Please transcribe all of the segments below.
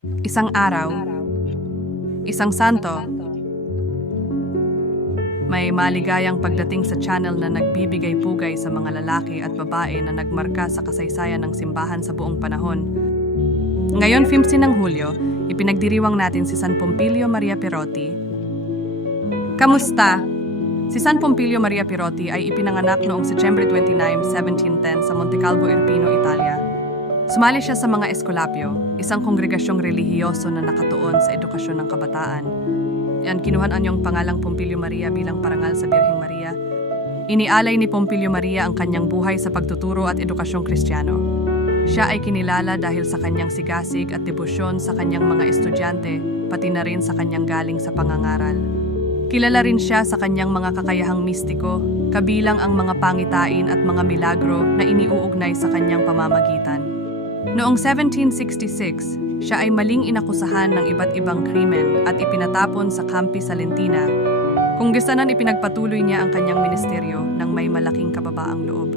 Isang araw, isang santo, may maligayang pagdating sa channel na nagbibigay pugay sa mga lalaki at babae na nagmarka sa kasaysayan ng simbahan sa buong panahon. Ngayon, 15 ng Hulyo, ipinagdiriwang natin si San Pompilio Maria Perotti. Kamusta? Si San Pompilio Maria Perotti ay ipinanganak noong Setyembre 29, 1710 sa Montecalvo, Irpino, Italia. Sumali siya sa mga Escolapio, isang kongregasyong relihiyoso na nakatuon sa edukasyon ng kabataan. Yan kinuhan anyong pangalang Pompilio Maria bilang parangal sa Birheng Maria. Inialay ni Pompilio Maria ang kanyang buhay sa pagtuturo at edukasyong kristyano. Siya ay kinilala dahil sa kanyang sigasig at debosyon sa kanyang mga estudyante, pati na rin sa kanyang galing sa pangangaral. Kilala rin siya sa kanyang mga kakayahang mistiko, kabilang ang mga pangitain at mga milagro na iniuugnay sa kanyang pamamagitan. Noong 1766, siya ay maling inakusahan ng iba't ibang krimen at ipinatapon sa Campi Salentina, kung gisanan ipinagpatuloy niya ang kanyang ministeryo ng may malaking kababaang loob.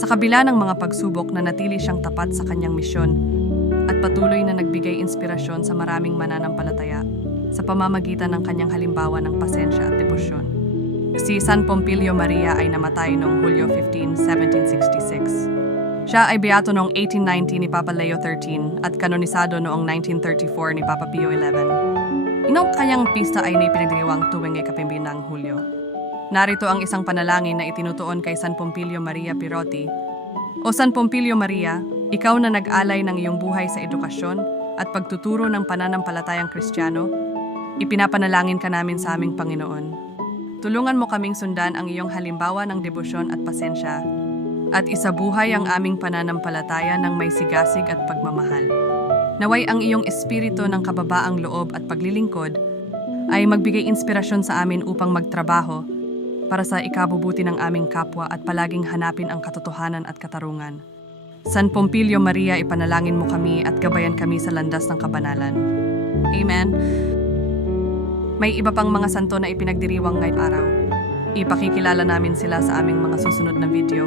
Sa kabila ng mga pagsubok na natili siyang tapat sa kanyang misyon at patuloy na nagbigay inspirasyon sa maraming mananampalataya sa pamamagitan ng kanyang halimbawa ng pasensya at debosyon. Si San Pompilio Maria ay namatay noong Hulyo 15, 1766. Siya ay beato noong 1890 ni Papa Leo XIII at kanonisado noong 1934 ni Papa Pio XI. Inong kanyang pista ay naipinagdiriwang tuwing ikapimbi ng Hulyo. Narito ang isang panalangin na itinutuon kay San Pompilio Maria Pirotti. O San Pompilio Maria, ikaw na nag-alay ng iyong buhay sa edukasyon at pagtuturo ng pananampalatayang Kristiyano, ipinapanalangin ka namin sa aming Panginoon. Tulungan mo kaming sundan ang iyong halimbawa ng debosyon at pasensya at isabuhay ang aming pananampalataya ng may sigasig at pagmamahal. Naway ang iyong espiritu ng kababaang loob at paglilingkod ay magbigay inspirasyon sa amin upang magtrabaho para sa ikabubuti ng aming kapwa at palaging hanapin ang katotohanan at katarungan. San Pompilio Maria, ipanalangin mo kami at gabayan kami sa landas ng kabanalan. Amen. May iba pang mga santo na ipinagdiriwang ngayong araw. Ipakikilala namin sila sa aming mga susunod na video.